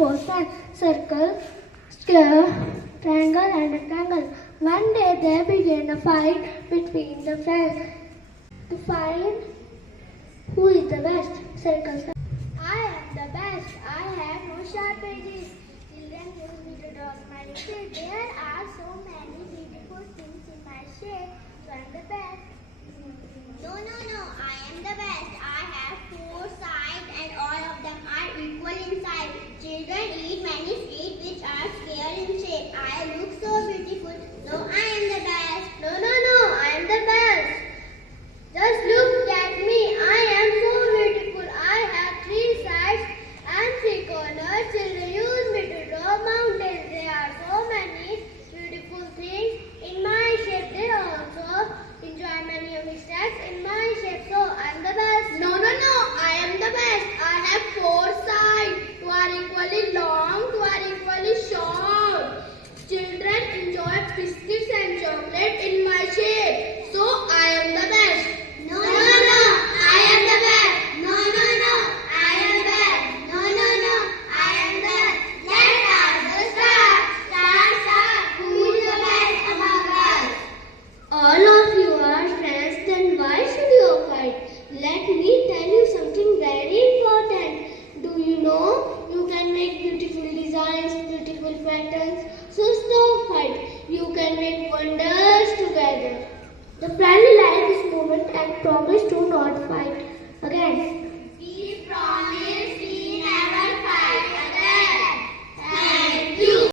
four sides: circle, square, triangle and rectangle. One day there began a fight between the friends to find who is the best. Circle said, I am the best. I have no sharp edges. Children use me to draw my shape. There are so many beautiful things in my shape. So I am the best. No, I am the best. I have four sides and all of them are equal in size. Children eat many sweets which are square in shape. I look so beautiful. So I am the best. No, I am the best. Just look at me. I am so beautiful. I have three sides and three corners. Children use me to draw mountains. There are so many beautiful things in my shape. They also enjoy many mistakes in my shape. So I am the best. No, I am the best. I have four sides. Two are equally long, two are equally short. Children enjoy biscuits and chocolate in my shape. So I am the best. No, I am the best. No, I am the best. No, I am the best. Let us start. Start. Who is the best among us? All of you are friends, then why should you fight? Let me tell you something very important. Do you know you can make beautiful designs, beautiful patterns? So stop fight. You can make wonders together. The friendly like this moment and promise to not fight again.